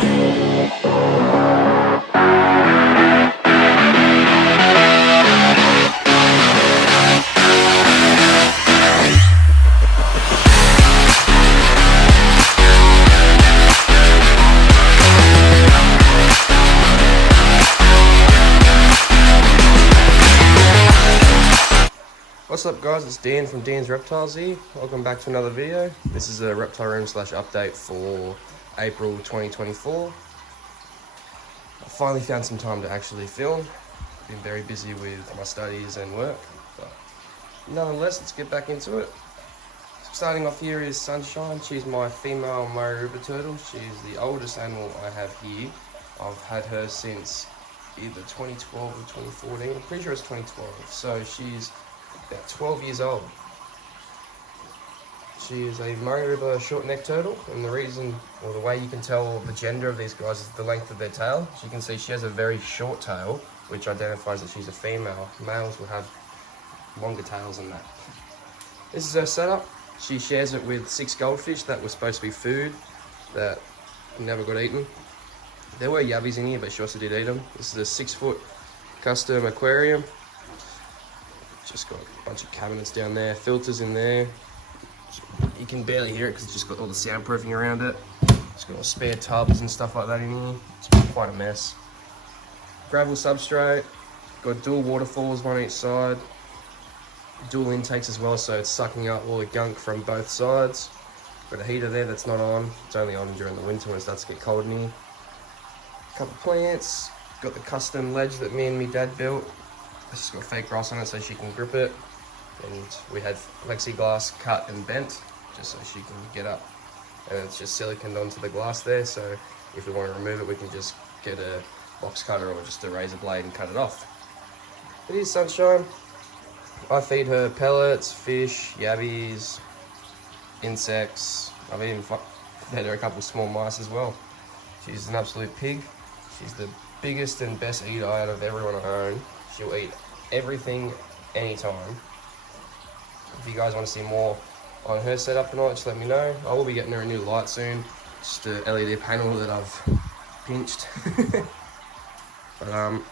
What's up guys, it's Dan from Dan's Reptiles here. Welcome back to another video. This is a Reptile Room / update for April 2024. I finally found some time to actually film. Been very busy with my studies and work, but nonetheless, let's get back into it. Starting off here is Sunshine. She's my female Murray River turtle. She's the oldest animal I have here. I've had her since either 2012 or 2014. I'm pretty sure it's 2012. So she's about 12 years old. She is a Murray River short neck turtle, and the reason, or the way you can tell the gender of these guys is the length of their tail. As you can see, she has a very short tail, which identifies that she's a female. Males will have longer tails than that. This is her setup. She shares it with 6 goldfish that were supposed to be food that never got eaten. There were yabbies in here, but she also did eat them. This is a 6-foot custom aquarium. Just got a bunch of cabinets down there, filters in there. You can barely hear it because it's just got all the soundproofing around it. It's got all spare tubs and stuff like that in here. It's quite a mess. Gravel substrate, got dual waterfalls, one each side. Dual intakes as well, so it's sucking up all the gunk from both sides. Got a heater there that's not on. It's only on during the winter when it starts to get cold in here. A couple plants. Got the custom ledge that me and my dad built. It's just got fake grass on it so she can grip it, and we had plexiglass cut and bent just so she can get up, and it's just siliconed onto the glass there, so if we want to remove it we can just get a box cutter or just a razor blade and cut it off. It is Sunshine. I feed her pellets, fish, yabbies, insects. I've even fed her a couple small mice as well. She's an absolute pig. She's the biggest and best eater out of everyone I own. She'll eat everything, anytime. If you guys want to see more on her setup tonight, just let me know. I will be getting her a new light soon. Just a LED panel that I've pinched. But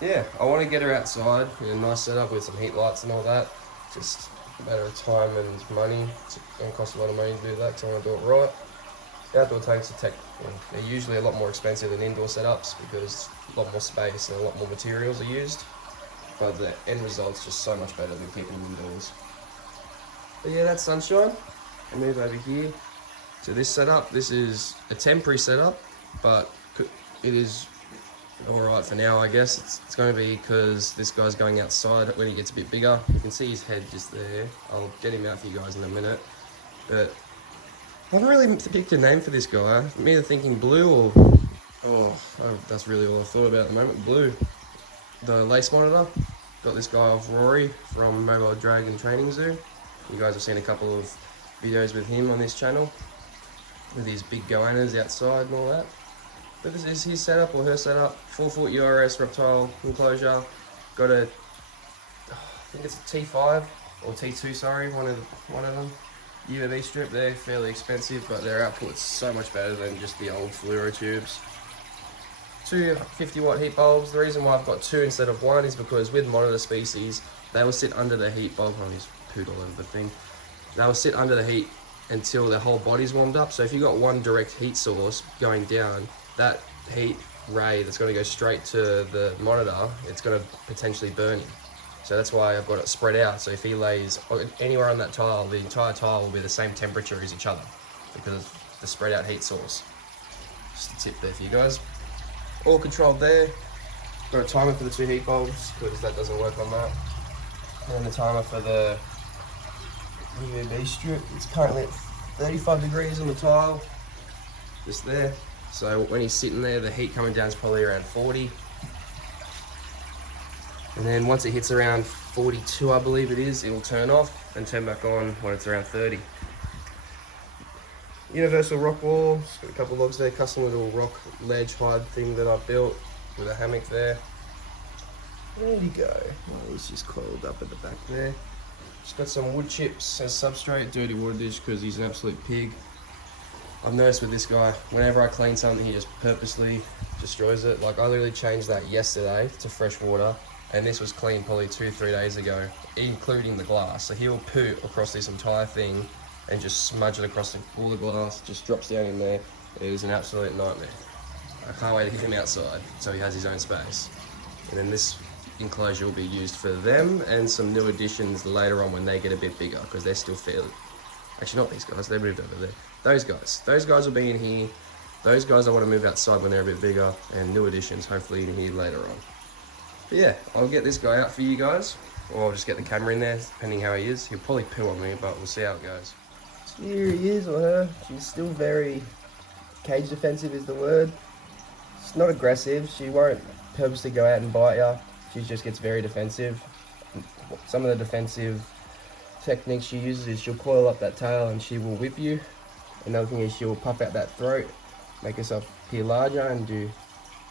yeah, I want to get her outside in a nice setup with some heat lights and all that. Just a matter of time and money. It's going to cost a lot of money to do that, so I want to do it right. Outdoor tanks are they're usually a lot more expensive than indoor setups because a lot more space and a lot more materials are used, but the end result's just so much better than keeping them indoors. But yeah, that's Sunshine. I'll move over here to this setup. This is a temporary setup, but it is alright for now, I guess. It's going to be because this guy's going outside when he gets a bit bigger. You can see his head just there. I'll get him out for you guys in a minute. But I haven't really picked a name for this guy. I'm either thinking Blue or... that's really all I thought about at the moment. Blue. The lace monitor. Got this guy off Rory from Mobile Dragon Training Zoo. You guys have seen a couple of videos with him on this channel. With his big goannas outside and all that. But this is his setup or her setup. 4-foot URS reptile enclosure. Got a... I think it's a T5 or T2, sorry. One of them. UV strip. They're fairly expensive, but their output's so much better than just the old fluoro tubes. 2 50-watt heat bulbs. The reason why I've got 2 instead of 1 is because with monitor species, they will sit under the heat bulb. Oh, he's pooed all over the thing. They will sit under the heat until their whole body's warmed up. So if you've got one direct heat source going down, that heat ray that's going to go straight to the monitor, it's going to potentially burn him. So that's why I've got it spread out. So if he lays anywhere on that tile, the entire tile will be the same temperature as each other because of the spread out heat source. Just a tip there for you guys. All controlled there. Got a timer for the 2 heat bulbs because that doesn't work on that. And the timer for the UVB strip. It's currently at 35 degrees on the tile. Just there. So when he's sitting there, the heat coming down is probably around 40. And then once it hits around 42, I believe it is, it will turn off and turn back on when it's around 30. Universal rock wall, got a couple of logs there, custom little rock ledge hide thing that I built with a hammock there. There you go. Oh, he's just coiled up at the back there. Just got some wood chips as substrate, dirty water dish because he's an absolute pig. I've noticed with this guy, whenever I clean something, he just purposely destroys it. Like I literally changed that yesterday to fresh water, and this was clean probably 2-3 days ago, including the glass. So he'll poo across this entire thing and just smudge it across all the glass, just drops down in there. It is an absolute nightmare. I can't wait to get him outside so he has his own space. And then this enclosure will be used for them and some new additions later on when they get a bit bigger, because they're still fairly... Actually, not these guys, they moved over there. Those guys will be in here. Those guys I want to move outside when they're a bit bigger, and new additions hopefully in here later on. But yeah, I'll get this guy out for you guys, or I'll just get the camera in there, depending how he is. He'll probably poo on me, but we'll see how it goes. So here he is, or her. She's still very cage defensive is the word. She's not aggressive. She won't purposely go out and bite you. She just gets very defensive. Some of the defensive techniques she uses is she'll coil up that tail and she will whip you. Another thing is she'll puff out that throat, make herself appear larger and do,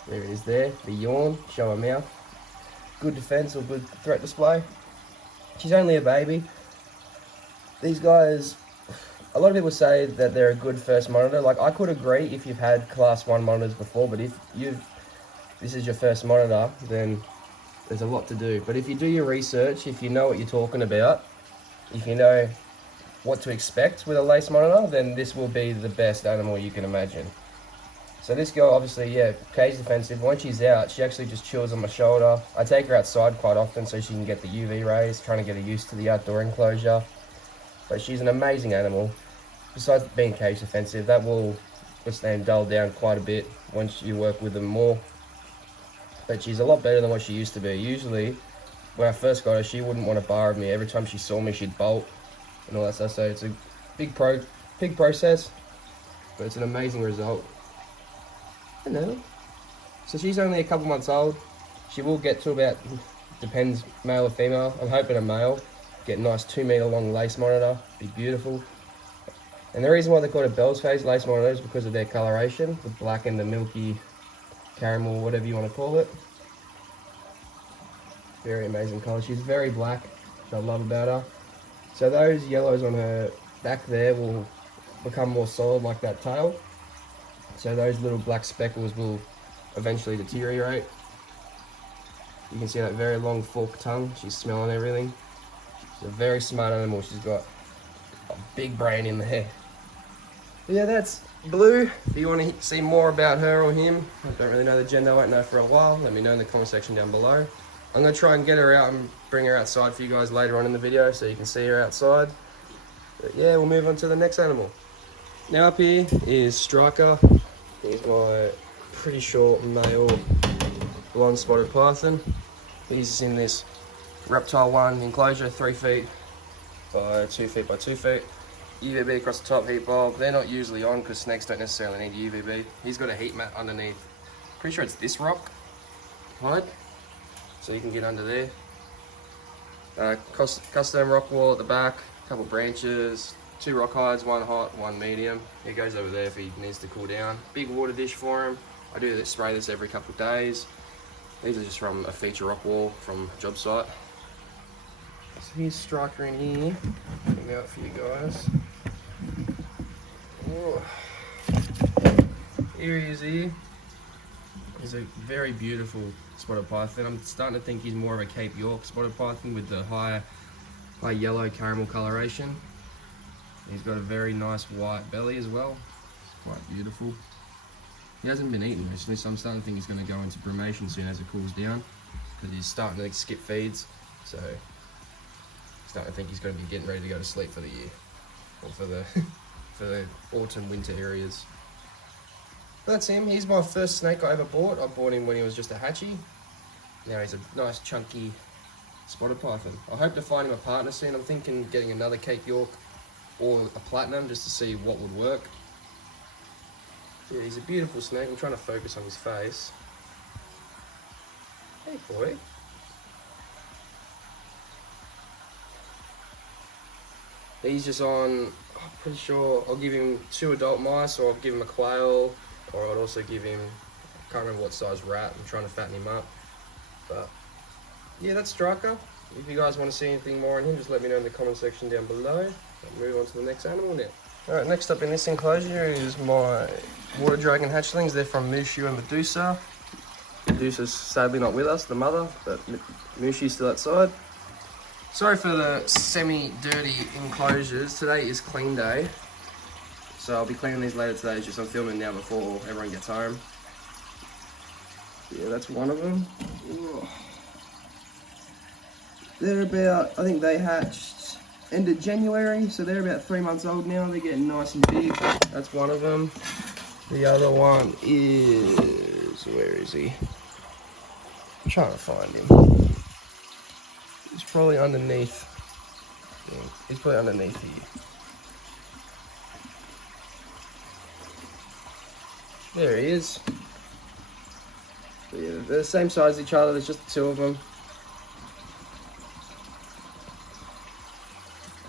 there it is there, the yawn, show her mouth. Good defense or good threat display. She's only a baby. These guys, a lot of people say that they're a good first monitor. Like I could agree if you've had class 1 monitors before, but if this is your first monitor, then there's a lot to do. But if you do your research, if you know what you're talking about, if you know what to expect with a lace monitor, then this will be the best animal you can imagine. So this girl, obviously, yeah, cage defensive. Once she's out, she actually just chills on my shoulder. I take her outside quite often so she can get the UV rays, trying to get her used to the outdoor enclosure. But she's an amazing animal. Besides being cage defensive, that will withstand dull down quite a bit once you work with them more. But she's a lot better than what she used to be. Usually, when I first got her, she wouldn't want to bar with me. Every time she saw me, she'd bolt and all that stuff. So it's a big process, but it's an amazing result. I know. So she's only a couple months old. She will get to about, depends male or female. I'm hoping a male. Get a nice 2 meter long lace monitor. Be beautiful. And the reason why they're called a Bell's Face lace monitor is because of their coloration, the black and the milky caramel, whatever you want to call it. Very amazing colour. She's very black, which I love about her. So those yellows on her back there will become more solid like that tail. So those little black speckles will eventually deteriorate. You can see that very long forked tongue. She's smelling everything. She's a very smart animal. She's got a big brain in there. Yeah, that's Blue. If you want to see more about her or him, I don't really know the gender, I won't know for a while. Let me know in the comment section down below. I'm going to try and get her out and bring her outside for you guys later on in the video so you can see her outside. But yeah, we'll move on to the next animal. Now up here is Striker. He's my pretty short male blonde spotted python. He's in this Reptile 1 enclosure, 3 feet by 2 feet by 2 feet. UVB across the top, heat bulb. They're not usually on because snakes don't necessarily need UVB. He's got a heat mat underneath. Pretty sure it's this rock hide, so you can get under there. Custom rock wall at the back, a couple branches, 2 rock hides, 1 hot, 1 medium. He goes over there if he needs to cool down. Big water dish for him. I do spray this every couple of days. These are just from a feature rock wall from a job site. So here's Striker in here. Get him out for you guys. Whoa. Here he is here. He's a very beautiful spotted python. I'm starting to think he's more of a Cape York spotted python with the high yellow caramel coloration. He's got a very nice white belly as well. It's quite beautiful. He hasn't been eaten recently, so I'm starting to think he's going to go into brumation soon as it cools down, because he's starting to skip feeds. So starting to think he's going to be getting ready to go to sleep for the year, or for the autumn winter areas. That's him. He's my first snake I ever bought. I bought him when he was just a hatchie. Now he's a nice chunky spotted python. I hope to find him a partner soon. I'm thinking getting another Cape York or a platinum just to see what would work. Yeah, he's a beautiful snake. I'm trying to focus on his face. Hey boy. He's just on, I'm pretty sure I'll give him 2 adult mice, or I'll give him a quail, or I'd also give him, I can't remember what size rat. I'm trying to fatten him up. But yeah, that's Striker. If you guys want to see anything more on him, just let me know in the comment section down below. I'll move on to the next animal now. Alright, next up in this enclosure is my water dragon hatchlings. They're from Mushu and Medusa. Medusa's sadly not with us, the mother, but Mushu's still outside. Sorry for the semi-dirty enclosures. Today is clean day. So I'll be cleaning these later today, just I'm filming now before everyone gets home. Yeah, that's one of them. Ugh. They're about, I think they hatched end of January, so they're about 3 months old now. They're getting nice and big. That's one of them. The other one is, where is he? I'm trying to find him. He's probably underneath. Yeah, he's probably underneath here. There he is. Yeah, they're the same size as each other. There's just the two of them.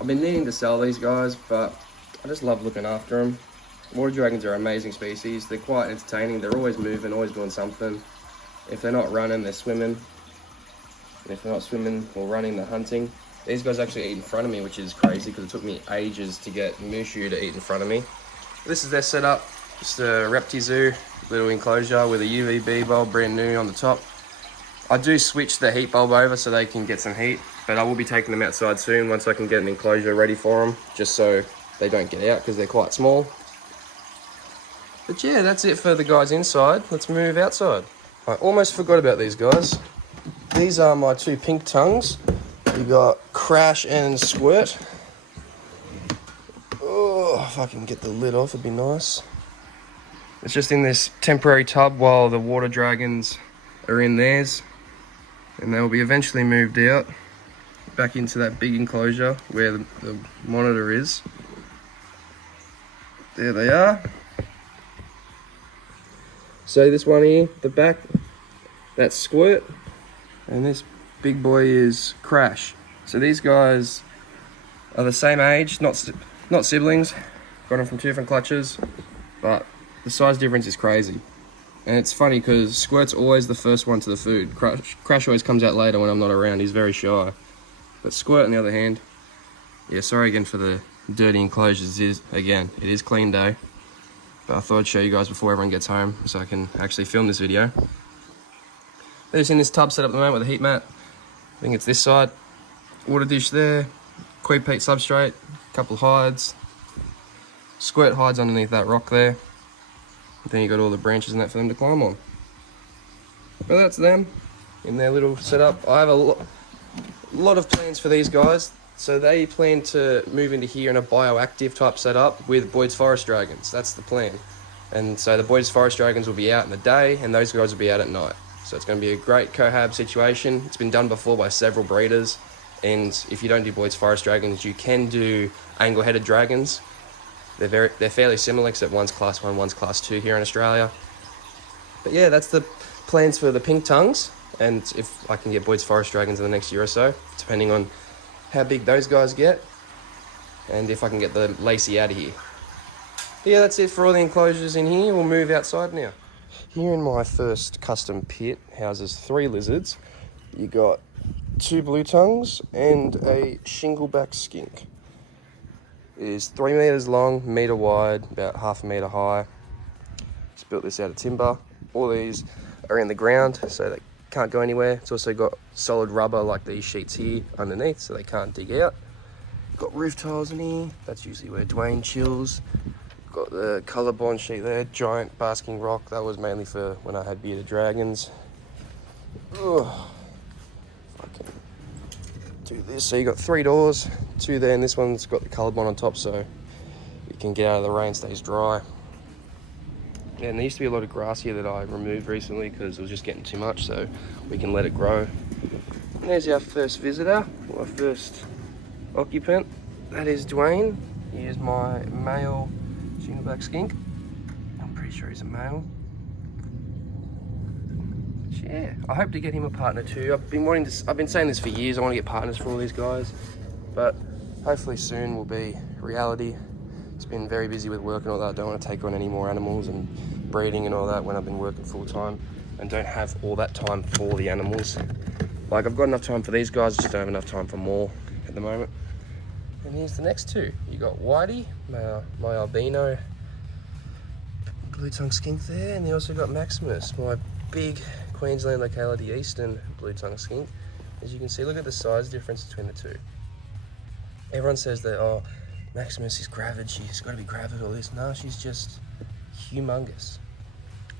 I've been needing to sell these guys, but I just love looking after them. Water dragons are an amazing species. They're quite entertaining. They're always moving, always doing something. If they're not running, they're swimming. And if they're not swimming or running, they're hunting. These guys actually eat in front of me, which is crazy because it took me ages to get Mushu to eat in front of me. This is their setup. It's a Reptile Zoo little enclosure with a UVB bulb, brand new on the top. I do switch the heat bulb over so they can get some heat, but I will be taking them outside soon once I can get an enclosure ready for them, just so they don't get out because they're quite small. But yeah, that's it for the guys inside. Let's move outside. I almost forgot about these guys. These are my two pink tongues. You got Crash and Squirt. Oh, if I can get the lid off, it'd be nice. It's just in this temporary tub while the water dragons are in theirs. And they'll be eventually moved out back into that big enclosure where the monitor is. There they are. So this one here, the back, that's Squirt. And this big boy is Crash. So these guys are the same age, not siblings. Got them from two different clutches, but the size difference is crazy. And it's funny because Squirt's always the first one to the food. Crash always comes out later when I'm not around. He's very shy. But Squirt, on the other hand, yeah, sorry again for the dirty enclosures. It is clean day. But I thought I'd show you guys before everyone gets home so I can actually film this video. They're just in this tub set up at the moment with a heat mat. I think it's this side. Water dish there. Queen peat substrate. A couple of hides. Squirt hides underneath that rock there. Then you got all the branches and that for them to climb on. But that's them in their little setup. I have a lot of plans for these guys. So they plan to move into here in a bioactive type setup with Boyd's Forest Dragons. That's the plan. And so the Boyd's Forest Dragons will be out in the day and those guys will be out at night. So it's going to be a great cohab situation. It's been done before by several breeders. And if you don't do Boyd's Forest Dragons, you can do angle-headed dragons. They're fairly similar, except one's class 1, one's class 2 here in Australia. But yeah, that's the plans for the pink tongues. And if I can get Boyd's Forest Dragons in the next year or so, depending on how big those guys get. And if I can get the Lacey out of here. But yeah, that's it for all the enclosures in here. We'll move outside now. Here in my first custom pit houses 3 lizards. You got 2 blue tongues and a shingleback skink. It is 3 meters long, meter wide, about half a meter high. Just built this out of timber. All these are in the ground, so they can't go anywhere. It's also got solid rubber like these sheets here underneath, so they can't dig out. Got roof tiles in here. That's usually where Dwayne chills. Got the colour bond sheet there, giant basking rock. That was mainly for when I had bearded dragons. Ugh. I can do this. So you got 3 doors, 2 there, and this one's got the colour bond on top, so you can get out of the rain, stays dry. Yeah, and there used to be a lot of grass here that I removed recently because it was just getting too much, so we can let it grow. And there's our first visitor, our first occupant. That is Dwayne. He is my male shingleback skink. I'm pretty sure he's a male. But yeah, I hope to get him a partner too. I've been saying this for years. I want to get partners for all these guys, but hopefully soon will be reality. It's been very busy with work and all that. I don't want to take on any more animals and breeding and all that when I've been working full time and don't have all that time for the animals. Like, I've got enough time for these guys, just don't have enough time for more at the moment. And here's the next two. You got Whitey, my albino blue tongue skink there, and you also got Maximus, my big Queensland locality eastern blue tongue skink. As you can see, look at the size difference between the two. Everyone says that, oh, Maximus is gravid, she's got to be gravid or this. No, she's just humongous.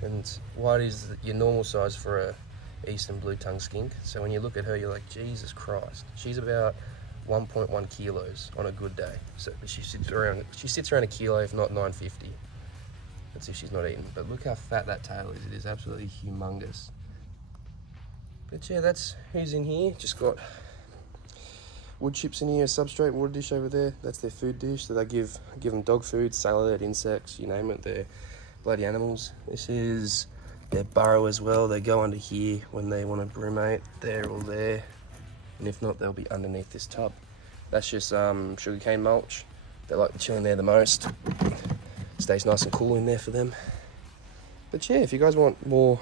And Whitey's your normal size for a eastern blue tongue skink. So when you look at her, you're like, Jesus Christ. She's about 1.1 kilos on a good day. So she sits around a kilo, if not 950. That's if she's not eating. But look how fat that tail is. It is absolutely humongous. But yeah, that's who's in here. Just got wood chips in here, a substrate, water dish over there. That's their food dish. So they give them dog food, salad, insects, you name it. They're bloody animals. This is their burrow as well. They go under here when they want to brumate. They're all there. And if not, they'll be underneath this tub. That's just sugarcane mulch. They like to chill in there the most. Stays nice and cool in there for them. But yeah, if you guys want more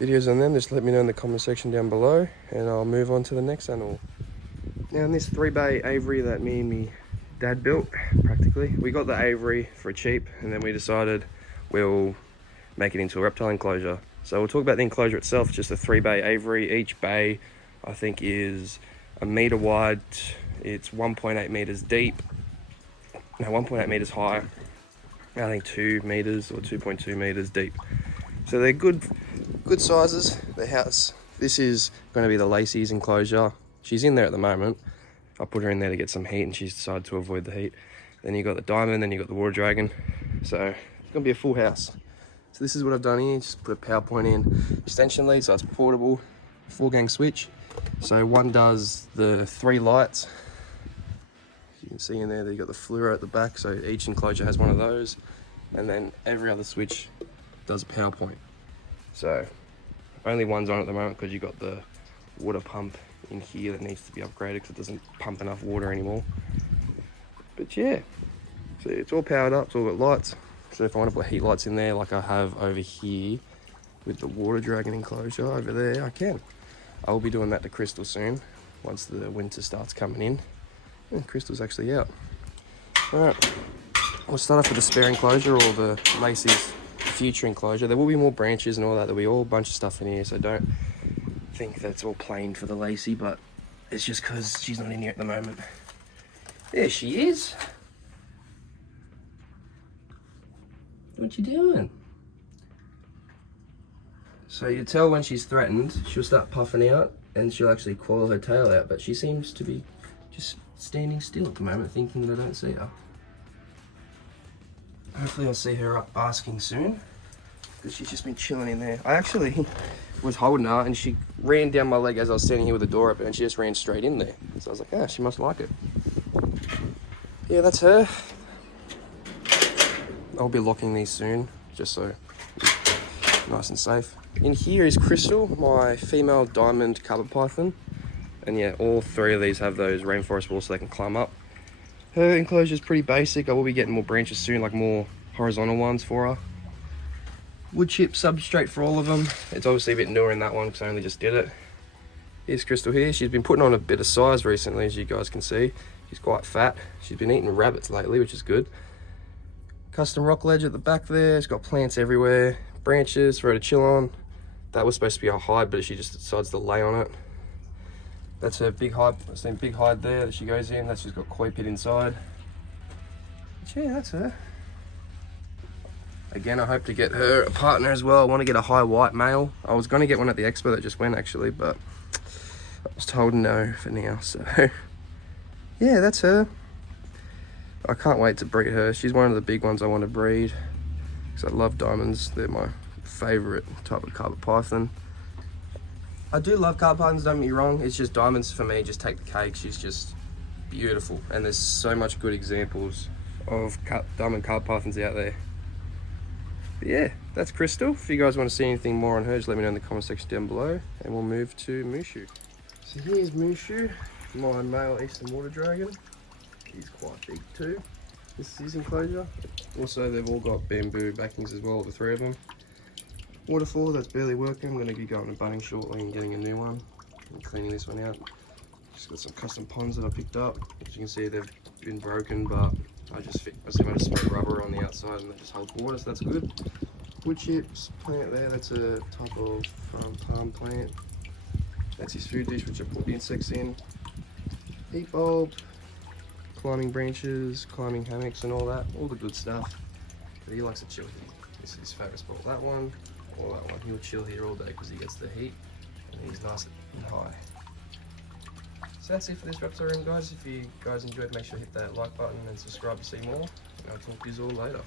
videos on them, just let me know in the comment section down below, and I'll move on to the next animal. Now in this 3-bay aviary that me and me dad built, practically, we got the aviary for cheap, and then we decided we'll make it into a reptile enclosure. So we'll talk about the enclosure itself. Just a 3-bay aviary. Each bay I think is a meter wide. It's 1.8 meters deep. No, 1.8 meters high. I think 2 meters or 2.2 meters deep. So they're good sizes. The house. This is going to be the Lacey's enclosure. She's in there at the moment. I put her in there to get some heat, and she's decided to avoid the heat. Then you got the diamond, then you got the water dragon. So it's going to be a full house. So this is what I've done here. Just put a PowerPoint in extension lead, so it's portable, 4-gang switch. So one does the 3 lights. You can see in there that you got the fluoro at the back. So each enclosure has one of those, and then every other switch does a power point. So only one's on at the moment because you got the water pump in here that needs to be upgraded because it doesn't pump enough water anymore. But yeah, so it's all powered up. It's all got lights. So if I want to put heat lights in there like I have over here with the water dragon enclosure over there, I can. I will be doing that to Crystal soon once the winter starts coming in. And Crystal's actually out. Alright, we'll start off with the spare enclosure, or the Lacey's future enclosure. There will be more branches and all that. There'll be all a bunch of stuff in here, so don't think that's all plain for the Lacey, but it's just because she's not in here at the moment. There she is. What you doing? So you tell when she's threatened, she'll start puffing out and she'll actually coil her tail out, but she seems to be just standing still at the moment, thinking that I don't see her. Hopefully I'll see her up asking soon, because she's just been chilling in there. I actually was holding her and she ran down my leg as I was standing here with the door open, and she just ran straight in there. So I was like, ah, she must like it. Yeah, that's her. I'll be locking these soon, just so nice and safe. In here is Crystal, my female diamond carpet python. And yeah, all 3 of these have those rainforest walls so they can climb up. Her enclosure is pretty basic. I will be getting more branches soon, like more horizontal ones for her. Wood chip substrate for all of them. It's obviously a bit newer in that one because I only just did it. Here's Crystal here. She's been putting on a bit of size recently, as you guys can see. She's quite fat. She's been eating rabbits lately, which is good. Custom rock ledge at the back there. It's got plants everywhere, branches for her to chill on. That was supposed to be a hide, but she just decides to lay on it. That's her big hide. That's the big hide there that she goes in. That's just got koi pit inside. But yeah, that's her. Again, I hope to get her a partner as well. I want to get a high white male. I was going to get one at the expo that just went actually, but I was told no for now. So yeah, that's her. I can't wait to breed her. She's one of the big ones I want to breed because I love diamonds. They're my favorite type of carpet python. I do love carpet pythons, don't get me wrong. It's just diamonds for me just take the cake. She's just beautiful, and there's so much good examples of diamond carpet pythons out there. But yeah, that's Crystal. If you guys want to see anything more on her, just let me know in the comment section down below, and we'll move to Mushu. So here's Mushu, my male eastern water dragon. He's quite big too. This is his enclosure. Also, they've all got bamboo backings as well, the 3 of them. Waterfall that's barely working. I'm going to be going to Bunnings shortly and getting a new one and cleaning this one out. Just got some custom ponds that I picked up. As you can see, they've been broken, but I just smoke rubber on the outside and they just hold water, so that's good. Wood chips plant there, that's a type of palm plant. That's his food dish, which I put the insects in. Heat bulb, climbing branches, climbing hammocks and all that, all the good stuff. But he likes to chill here. This is his favourite spot. That one or that one. He'll chill here all day because he gets the heat and he's nice and high. So that's it for this Reptile Room, guys. If you guys enjoyed, make sure to hit that like button and subscribe to see more. And I'll talk to you all later.